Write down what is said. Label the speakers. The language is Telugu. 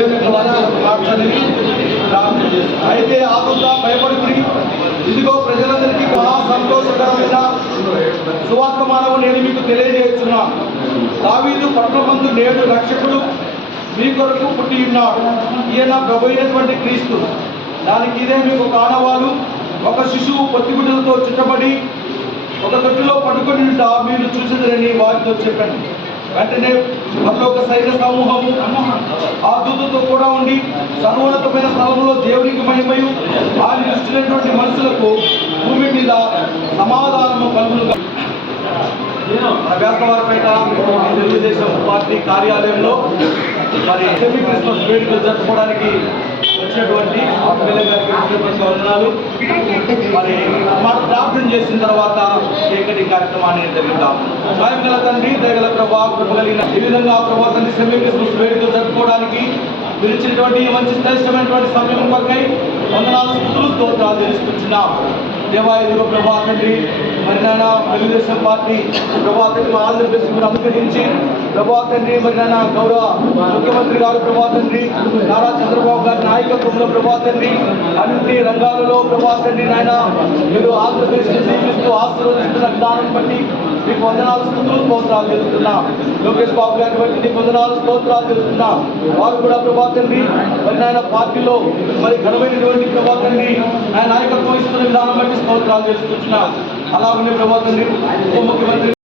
Speaker 1: భవిష్యత్తు అయితే ఆదుతా భయపడుతుంది ఇదిగో ప్రజలందరికీ మహా సంతోషకరమైన సువార్తమానము నేను మీకు తెలియజేస్తున్నా. దావీదు పట్టణమందు నేడు రక్షకుడు మీ కొరకు పుట్టి ఉన్నాడు. ఈయన ప్రభు క్రీస్తు. దానికి ఇదే మీకు కానవాలు ఒక శిశువు పొత్తిగుడ్డలతో చుట్టబడి ఒక తొట్టిలో పట్టుకొని ఉంట మీరు చూసేదని వారితో చెప్పండి. వెంటనే పరలోక సైన్య సమూహము ఆ దూతతో కూడా ఉండి సర్వోన్నతమైన స్థలంలో దేవునికి మహిమయు ఆయన దృష్టినటువంటి మనుషులకు భూమి మీద సమాధానము కలుగులుగా మన తెలుగుదేశం పార్టీ కార్యాలయంలో మరి సెమీ క్రిస్మస్ వేడుకలు జరుపుకోవడానికి వచ్చినటువంటి ఎమ్మెల్యే గారికి వందనాలు మరి చేసిన తర్వాత చీకటి కార్యక్రమాన్ని జరుగుతాం స్వయం గల తండ్రి దయగల ప్రభా కలిగిన ఈ విధంగా ప్రభా తండ్రి సెమీ క్రిస్మస్ జరుపుకోవడానికి పిలిచినటువంటి ఈ మంచి శ్రేష్టమైనటువంటి సమయం కొరకై వందనాలు స్థుతులు స్తోత్రాలు తెలుసుకుంటున్నాం. దేవా ఇదిగో ప్రభా తండ్రి మరి నాయన తెలుగుదేశం పార్టీ ప్రభా తండ్రి ఆంధ్రప్రదేశ్ మీరు అనుగ్రహించి ప్రభా తండ్రి మరి నాయన గౌరవ ముఖ్యమంత్రి గారు ప్రభా తండ్రి నారా చంద్రబాబు గారి నాయకత్వంలో ప్రభా తండ్రి అన్ని రంగాలలో ప్రభా తండ్రి నాయన మీరు ఆంధ్రప్రదేశ్ జీవిస్తూ ఆశీర్వదిస్తున్న విధానం బట్టి మీకు వందనాలు స్థుతులు స్తోత్రాలు తెలుస్తున్నా లోకేష్ బాబు గారిని బట్టి నీకు వందనాలు స్తోత్రాలు తెలుస్తున్నా వారు కూడా ప్రభా తండ్రి మరి నాయన పార్టీలో మరి ఘనమైనటువంటి ప్రభా తండ్రి ఆయన నాయకత్వం ఇస్తున్న విధానం బట్టి స్తోత్రాలు తెలుస్తున్నా అలాగనే ప్రభా తండ్రి どうも。